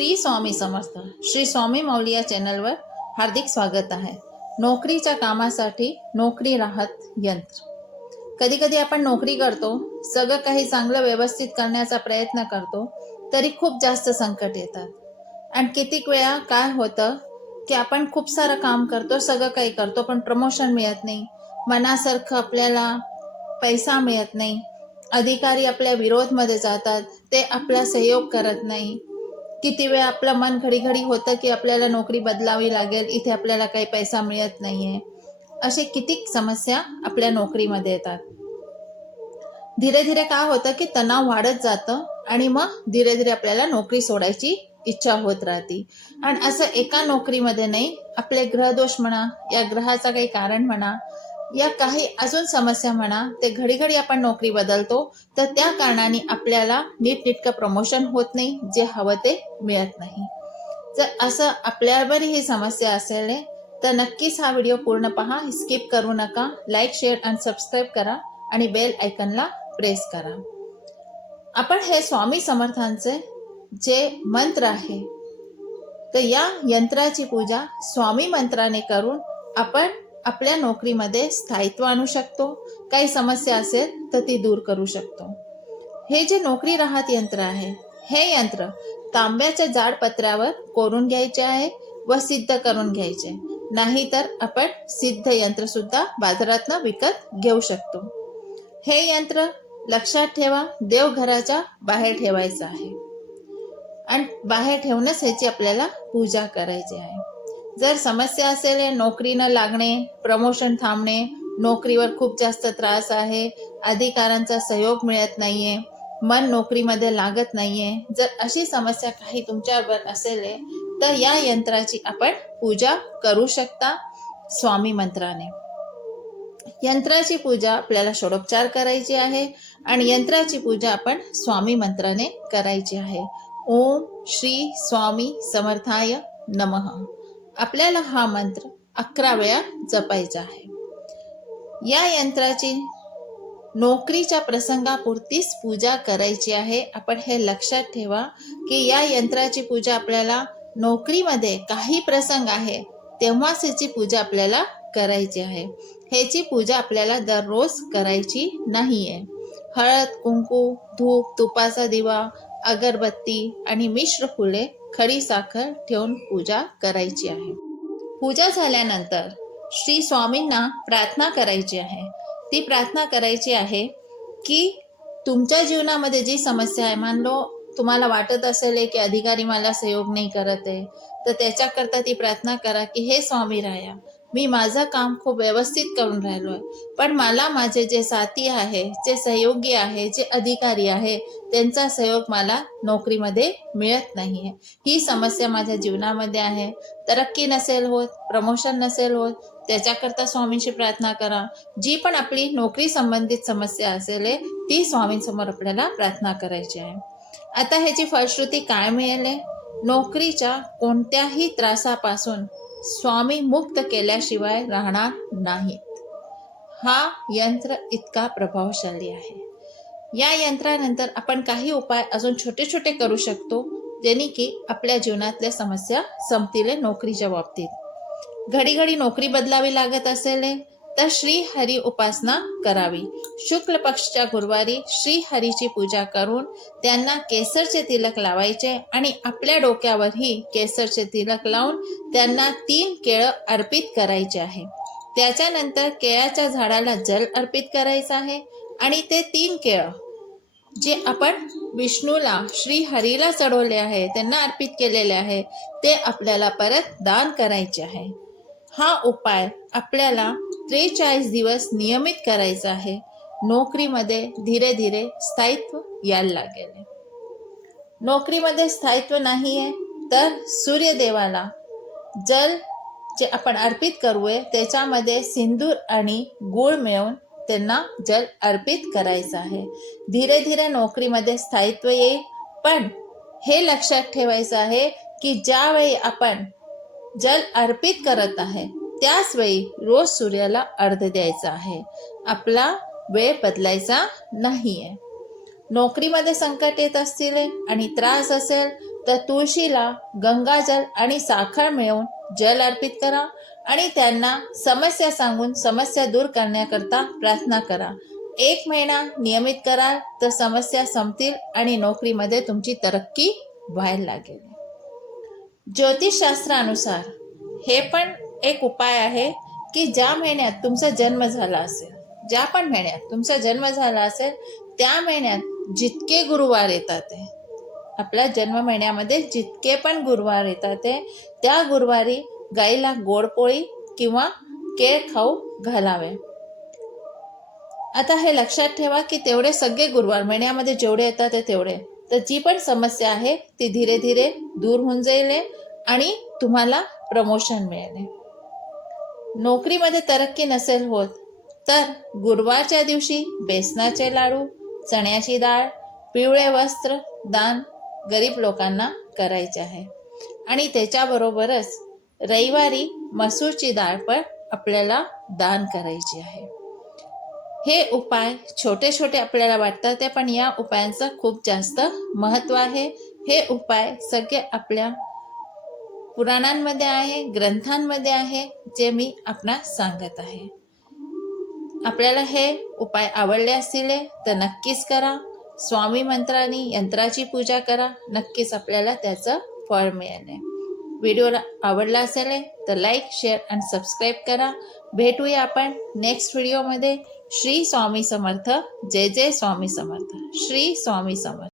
श्री स्वामी समर्थ. श्री स्वामी मौलिया चॅनलवर हार्दिक स्वागत आहे. नोकरीच्या कामासाठी नोकरी राहत यंत्र. कधी कधी आपण नोकरी करतो सगळं काही चांगलं व्यवस्थित करण्याचा प्रयत्न करतो तरी खूप जास्त संकट येतात. आणि कितीक वेळा काय होतं की आपण खूप सारं काम करतो सगळं काही करतो पण प्रमोशन मिळत नाही. मनासारखं आपल्याला पैसा मिळत नाही. अधिकारी आपल्या विरोधमध्ये जातात ते आपला सहयोग करत नाही. किती वेळ आपलं मन घडी घडी होतं की आपल्याला नोकरी बदलावी लागेल इथे आपल्याला काही पैसा मिळत नाहीये. असे किती समस्या आपल्या नोकरीमध्ये येतात. धीरे धीरे काय होतं की तणाव वाढत जातं आणि मग धीरे धीरे आपल्याला नोकरी सोडायची इच्छा होत राहते. आणि असं एका नोकरीमध्ये नाही आपले ग्रहदोष म्हणा या ग्रहाचा काही कारण म्हणा या काही अजून समस्या म्हणा ते घडी घडी आपण नोकरी बदलतो तर त्या कारणाने आपल्याला नीटनेटकं प्रमोशन होत नाही जे हवं ते मिळत नाही. जर असं आपल्यावर ही समस्या असेल तर नक्कीच हा व्हिडिओ पूर्ण पहा स्किप करू नका लाईक शेअर आणि सबस्क्राईब करा आणि बेल आयकनला प्रेस करा. आपण हे स्वामी समर्थांचे जे मंत्र आहे तर या यंत्राची पूजा स्वामी मंत्राने करून आपण आपल्या नोकरीमध्ये स्थायित्व आणू शकतो काही समस्या असेल तर ती दूर करू शकतो. हे जे नोकरी राहत यंत्र आहे हे यंत्र तांब्याच्या जाड पत्र्यावर कोरून घ्यायचे आहे व सिद्ध करून घ्यायचे. नाहीतर आपण सिद्ध यंत्र सुद्धा बाजारातनं विकत घेऊ शकतो. हे यंत्र लक्षात ठेवा देवघराच्या बाहेर ठेवायचं आहे. आणि बाहेर ठेवूनच ह्याची आपल्याला पूजा करायची आहे. जर समस्या असेल नोकरी न लागणे प्रमोशन थांबणे नोकरीवर खूप जास्त त्रास आहे अधिकारांचा सहयोग मिळत नाहीये मन नोकरीमध्ये लागत नाहीये जर अशी समस्या काही तुमच्यावर असेल तर या यंत्राची आपण पूजा करू शकता स्वामी मंत्राने. यंत्राची पूजा आपल्याला षोडोपचार करायची आहे आणि यंत्राची पूजा आपण स्वामी मंत्राने करायची आहे. ओम श्री स्वामी समर्थाय नमः. आपल्याला हा मंत्र अकरा वेळा जपायचा आहे. या यंत्राची नोकरीच्या प्रसंगापुरतीच पूजा करायची आहे. आपण हे लक्षात ठेवा की या यंत्राची पूजा आपल्याला नोकरीमध्ये काही प्रसंग आहे तेव्हाच याची पूजा आपल्याला करायची आहे. ह्याची पूजा आपल्याला दररोज करायची नाही आहे हळद कुंकू धूप तुपाचा दिवा अगरबत्ती आणि मिश्र फुले खडी साखर ठेवून पूजा करायची आहे. पूजा झाल्यानंतर श्री स्वामींना प्रार्थना करायची आहे. ती प्रार्थना करायची आहे की तुमच्या जीवनामध्ये जी समस्या आहे मानलो तुम्हाला वाटत असेल की अधिकारी मला सहयोग नाही करत आहे तर त्याच्याकरता ती प्रार्थना करा की हे स्वामी राया मी माझं काम खूप व्यवस्थित करून राहिलो आहे पण मला माझे जे साथी आहे जे सहयोगी आहे जे अधिकारी आहे त्यांचा सहयोग मला नोकरीमध्ये मिळत नाही आहे ही समस्या माझ्या जीवनामध्ये आहे. तरक्की नसेल होत प्रमोशन नसेल होत त्याच्याकरता स्वामींशी प्रार्थना करा. जी पण आपली नोकरी संबंधित समस्या असेल ती स्वामींसमोर आपल्याला प्रार्थना करायची आहे. आता ह्याची फलश्रुती काय मिळेल? नोकरीच्या कोणत्याही त्रासापासून स्वामी मुक्त केल्याशिवाय राहणार नाहीत. हा यंत्र इतका प्रभावशाली आहे. या यंत्रानंतर आपण काही उपाय अजून छोटे छोटे करू शकतो जेणे की आपल्या जीवनातल्या समस्या संपतील नोकरीच्या बाबतीत. घडी घडी नोकरी बदलावी लागत असेल तर श्री हरी उपासना करावी. शुक्ल पक्षच्या गुरुवारी श्री हरीची पूजा करून त्यांना केसरचे तिलक लावायचे आणि आपल्या डोक्यावरही केसरचे तिलक लावून त्यांना तीन केळं अर्पित करायचे आहे. त्याच्यानंतर केळाच्या झाडाला जल अर्पित करायचं आहे आणि ते तीन केळं जे आपण विष्णूला श्री हरीला चढवले आहे त्यांना अर्पित केलेले आहे ते आपल्याला परत दान करायचे आहे. हा उपाय आपल्याला त्रेचाळीस दिवस नियमित करायचं आहे. नोकरीमध्ये धीरे धीरे स्थायित्व यायला लागेल. नोकरीमध्ये स्थायित्व नाही आहे तर सूर्यदेवाला जल जे आपण अर्पित करूये त्याच्यामध्ये सिंदूर आणि गूळ मिळवून त्यांना जल अर्पित करायचं आहे. धीरे धीरे नोकरीमध्ये स्थायित्व येईल पण हे लक्षात ठेवायचं आहे की ज्यावेळी आपण जल अर्पित करत आहे त्याच वेळी रोज सूर्याला अर्ध द्यायचा आहे. आपला वेळ बदलायचा नाही आहे नोकरीमध्ये संकट येत असतील आणि त्रास असेल तर तुळशीला गंगाजल आणि साखर मिळवून जल अर्पित करा आणि त्यांना समस्या सांगून समस्या दूर करण्याकरता प्रार्थना करा. एक महिना नियमित कराल तर समस्या संपतील आणि नोकरीमध्ये तुमची तरक्की व्हायला लागेल. ज्योतिषशास्त्रानुसार हे पण एक उपाय आहे की ज्या महिन्यात तुमचा जन्म झाला असेल ज्या पण महिन्यात तुमचा जन्म झाला असेल त्या महिन्यात जितके गुरुवार येतात आपल्या जन्म महिन्यामध्ये जितके पण गुरुवार येतात ते त्या गुरुवारी गाईला गोडपोळी किंवा केळ खाऊ घालावे. आता हे लक्षात ठेवा की तेवढे सगळे गुरुवार महिन्यामध्ये जेवढे येतात ते तेवढे. तर जी पण समस्या आहे ती धीरे धीरे दूर होऊन जाईल आणि तुम्हाला प्रमोशन मिळेल. नोकरीमध्ये तरक्की नसेल होत तर गुरुवारच्या दिवशी बेसनाचे लाडू चण्याची डाळ पिवळे वस्त्र दान गरीब लोकांना करायचे आहे. आणि त्याच्याबरोबरच रविवारी मसूरची डाळ पण आपल्याला दान करायची आहे. हे उपाय छोटे छोटे आपल्याला वाटतात ते पण या उपायांचं खूप जास्त महत्त्व आहे. हे उपाय सगळे आपल्या पुराणांमध्ये आहे ग्रंथांमध्ये आहे जे मी आपणास सांगत आहे. आपल्याला हे उपाय आवडले असतील तर नक्कीच करा. स्वामी मंत्राने यंत्राची पूजा करा. नक्कीच आपल्याला त्याचं फळ मिळेल. व्हिडिओला आवडला असेल तर लाईक शेअर आणि सबस्क्राईब करा. भेटूया आपण नेक्स्ट व्हिडिओमध्ये. श्री स्वामी समर्थ. जय जय स्वामी समर्थ. श्री स्वामी समर्थ.